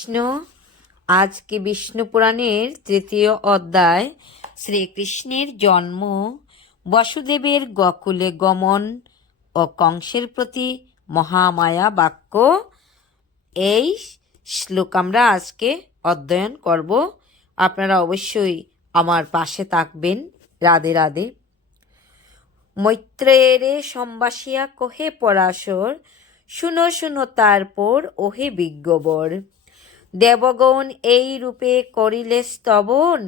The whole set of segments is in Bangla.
কৃষ্ণ। আজকে বিষ্ণু পুরাণের তৃতীয় অধ্যায় শ্রীকৃষ্ণের জন্ম, বসুদেবের গোকুলে গমন ও কংসের প্রতি মহামায়া বাক্য, এই শ্লোক আমরা আজকে অধ্যয়ন করব। আপনারা অবশ্যই আমার পাশে থাকবেন। রাধে রাধে। মৈত্রেয়রে সম্বাসিয়া কহে পরাশর, শুনো শুনো তারপর ওহে বিজ্ঞবর। দেবগণ এই রূপে করিলে স্তবন,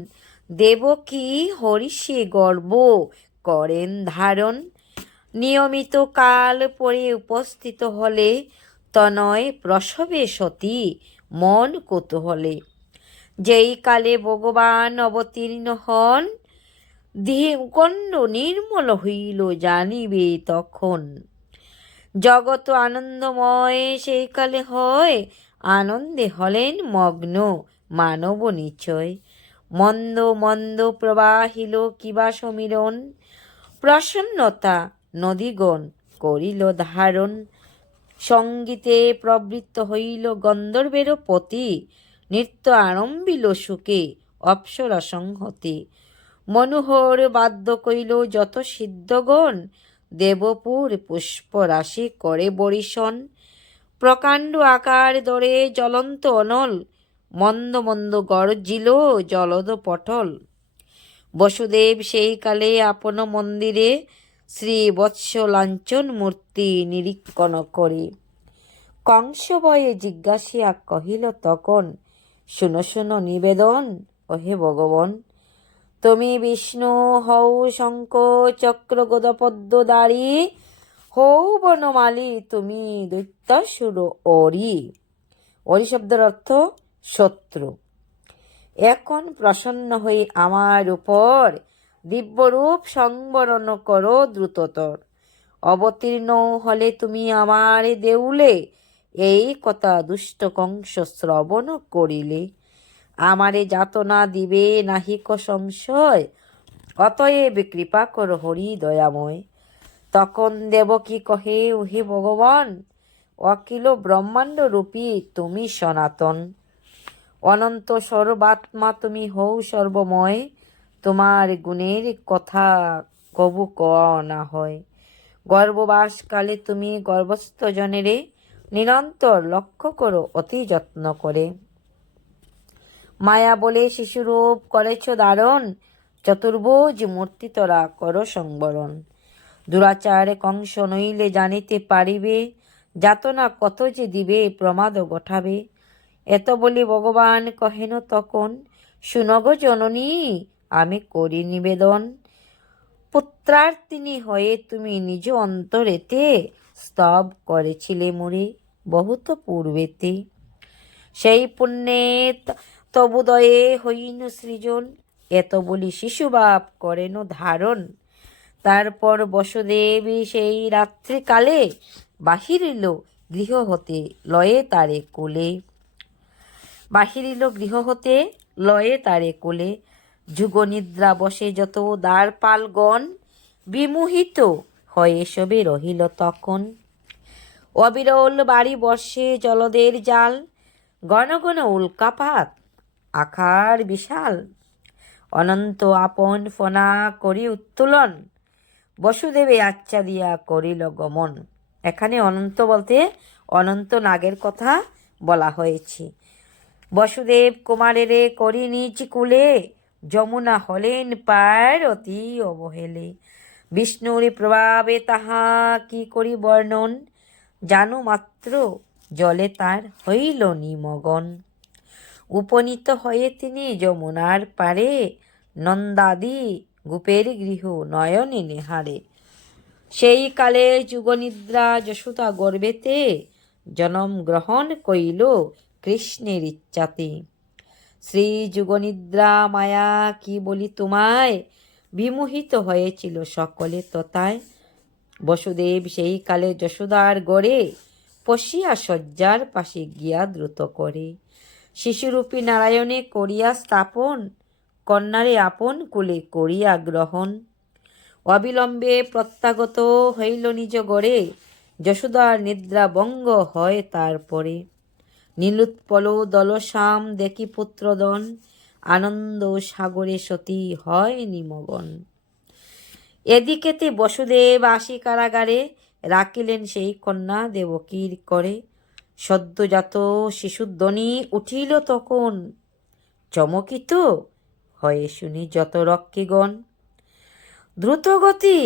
দেবকী হরিষে গর্ব করেন ধারণ। নিয়মিত কাল পরে উপস্থিত হলে, তনয় প্রসবে সতী মন কৌতূহলে। যেই কালে ভগবান অবতীর্ণ হন, কণ্ড নির্মল হইল জানিবে তখন। জগৎ আনন্দময় সেই কালে হয়, আনন্দে হলেন মগ্ন মানব নিশ্চয়। মন্দ মন্দ প্রবাহিল কিবা সমীরণ, প্রসন্নতা নদীগণ করিল ধারণ। সঙ্গীতে প্রবৃত্ত হইল গন্ধর্বের পতি, নৃত্য আরম্ভিল সুখে অপ্সরা সংহতি। মনোহর বাদ্য কইল যত সিদ্ধগণ, দেবপুর পুষ্পরাশি করে বরিশন। প্রকাণ্ড আকার ধরে জ্বলন্ত অনল, মন্দ মন্দ গর্জিল জলদ পটল। বসুদেব সেই কালে আপন মন্দিরে, শ্রী বৎস লাঞ্ছন মূর্তি নিরীক্ষণ করে। কংস ভয়ে জিজ্ঞাসিয়া কহিল তখন, শুনো শুনো নিবেদন ওহে ভগবান। তুমি বিষ্ণু হও শঙ্খ চক্র গদপদ্মধারী, হৌ বনমালী তুমি দৈত্যাসুর অরি। অরি শব্দের অর্থ শত্রু। এখন প্রসন্ন হয়ে আমার উপর দিব্যরূপ সংবরণ করো দ্রুততর। অবতীর্ণ হলে তুমি আমার দেউলে, এই কথা দুষ্ট কংস শ্রবণ করিলে। আমারে যাতনা দিবে নাহিক সংশয়, অতএব কৃপা কর হরি দয়াময়। তখন দেবকী কহে ওহে ভগবান, অখিল ব্রহ্মাণ্ড রূপী তুমি সনাতন। অনন্ত সর্বাত্মা তুমি হও সর্বময়, তোমার গুণের কথা কবু কওয়া না হয়। গর্ভবাসকালে তুমি গর্ভস্থ জনেরে, নিরন্তর লক্ষ্য করো অতি যত্ন করে। মায়া বলে শিশুরূপ করেছ ধারণ, চতুর্ভুজ মূর্তি তোরা করো সংবরণ। দুরাচারে কংস নইলে জানিতে পারিবে, যাতনা কত যে দিবে প্রমাদ ঘটাবে। এত বলি ভগবান কহেন তখন, শুনগ জননী আমি করি নিবেদন। পুত্রার্থিনী হয়ে তুমি নিজ অন্তরেতে, স্তব করেছিলে মোরে বহুত পূর্বেতে। সেই পুণ্যে তবুদয়ে হইন সৃজন, এত বলি শিশুবাপ করেন ধারণ। তারপর বসুদেব সেই রাত্রিকালে, বাহিরিল গৃহ হতে লয়ে তারে কোলে। বাহিরিল গৃহ হতে লয়ে তারে কোলে। যুগনিদ্রা বসে যত দ্বারপালগণ, বিমোহিত হয়ে সবে রহিল তখন। অবিরল বাড়ি বর্ষে জলদের জাল, ঘন ঘন উল্কাপাত আকার বিশাল। অনন্ত আপন ফনা করি উত্তোলন, বসুদেবে আচ্ছা দিয়া করিল গমন। এখানে অনন্ত বলতে অনন্ত নাগের কথা বলা হয়েছে। বসুদেব কুমারেরে করি নিজ কুলে, যমুনা হলেন পার অতি অবহেলে। বিষ্ণুর প্রভাবে তাহা কি করি বর্ণন, জানু মাত্র জলে তার হইল নিমগন। উপনীত হয়ে তিনি যমুনার পারে, নন্দাদি গোপের গৃহ নয়নে নেহারে। সেই কালে যুগনিদ্রা যশোদা গর্ভেতে, জনম গ্রহণ কইল কৃষ্ণের ইচ্ছাতে। শ্রী যুগনিদ্রা মায়া কি বলি তোমায়, বিমোহিত হয়েছিল সকলে তথায়। বসুদেব সেই কালে যশোদার গড়ে, পশিয়া শয্যার পাশে গিয়া দ্রুত করে। শিশুরূপী নারায়ণে করিয়া স্থাপন, কন্যারে আপন কুলে করিয়া গ্রহণ। অবিলম্বে প্রত্যাগত হইল নিজ গড়ে, যশোদার নিদ্রা ভঙ্গ হয় তারপরে। নীলোৎপল দলশ্যাম দেখি পুত্রদন, আনন্দ সাগরে সতী হয় নিমগন। এদিকেতে বসুদেব আসি কারাগারে, রাখিলেন সেই কন্যা দেবকীর করে। সদ্যজাত শিশুধ্বনি উঠিল তখন, চমকিত হয়ে শুনি যত রক্ষীগণ। দ্রুতগতি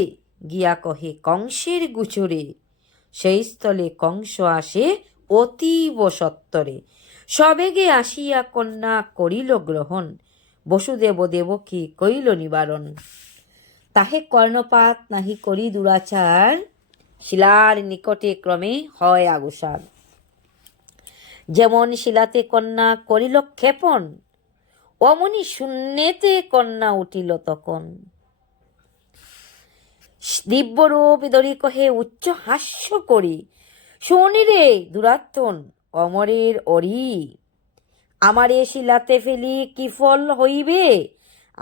গিয়া কহে কংসের গুচরে, সেই স্থলে কংস আসে অতীব সত্বরে। সবেগে আসিয়া কন্যা করিল গ্রহণ, বসুদেব দেবকী কইল নিবারণ। তাহে কর্ণপাত নাহি করি দুরাচার, শিলার নিকটে ক্রমে হয় আগুসার। যেমন শিলাতে কন্যা করিল ক্ষেপণ, অমনি শূন্যেতে কন্যা উঠিল তখন। দিব্যরূপ ধরি কহে উচ্চ হাস্য করি, শুনি রে দুরাত্মন অমরের অরি। আমারে শিলাতে ফেলি কি ফল হইবে,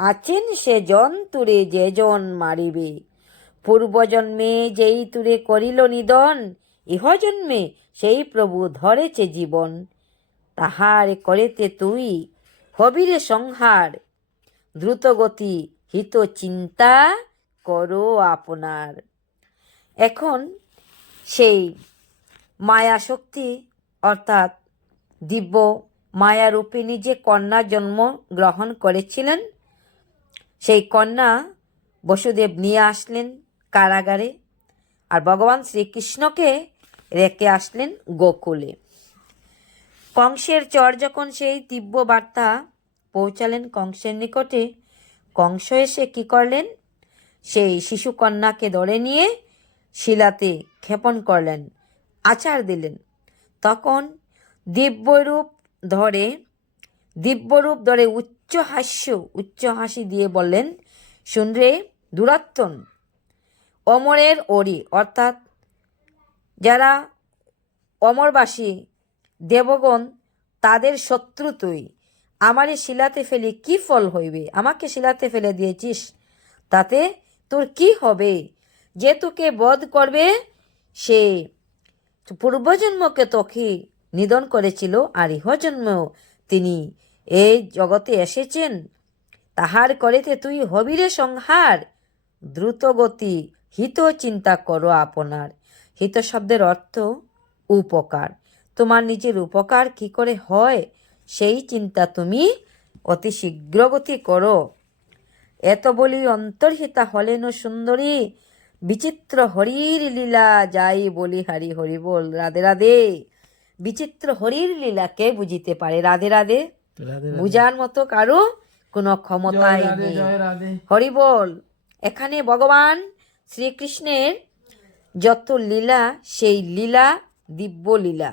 আছেন সে জন তুরে যে জন মারিবে। পূর্বজন্মে যেই তুরে করিল নিদন, ইহজন্মে সেই প্রভু ধরেছে জীবন। তাহার করেতে তুই হবিরে সংহার, দ্রুতগতি হিত চিন্তা করো আপনার। এখন সেই মায়া শক্তি অর্থাৎ দিব্য মায়ারূপিণী যে কন্যা জন্ম গ্রহণ করেছিলেন, সেই কন্যা বসুদেব নিয়ে আসলেন কারাগারে, আর ভগবান শ্রীকৃষ্ণকে রেখে আসলেন গোকুলে। কংসের চর যখন সেই দিব্য বার্তা পৌঁছালেন কংসের নিকটে, কংস এসে কি করলেন, সেই শিশু কন্যাকে ধরে নিয়ে শিলাতে ক্ষেপণ করলেন, আচার দিলেন। তখন দিব্যরূপ ধরে উচ্চ হাসি দিয়ে বললেন, শুনরে দুরাত্মন, অমরের অরি অর্থাৎ যারা অমরবাসী দেবগণ তাদের শত্রু তুই। আমারে শিলাতে ফেলে কি ফল হইবে, আমাকে শিলাতে ফেলে দিয়েছিস, তাতে তোর কি হবে? যে তোকে বধ করবে সে পূর্বজন্মকে তোকে নিধন করেছিল, আর ইহজন্মেও তিনি এই জগতে এসেছেন। তাহার করেতে তুই হবিরে সংহার, দ্রুতগতি হিত চিন্তা করো আপনার। হিত শব্দের অর্থ উপকার। তোমার নিজের উপকার কি করে হয় সেই চিন্তা তুমি অতি শীঘ্রগতি করো। এত বলি অন্তর্হিতা হলেন সুন্দরী, বিচিত্র হরির লীলা যাই বলি হারি হরি বল। রাধে রাধে। বিচিত্র হরির লীলা কে বুঝিতে পারে? রাধে রাধে। বুঝার মতো কারো কোনো ক্ষমতাই নেই। হরি বল। এখানে ভগবান শ্রীকৃষ্ণের যত লীলা, সেই লীলা দিব্য লীলা।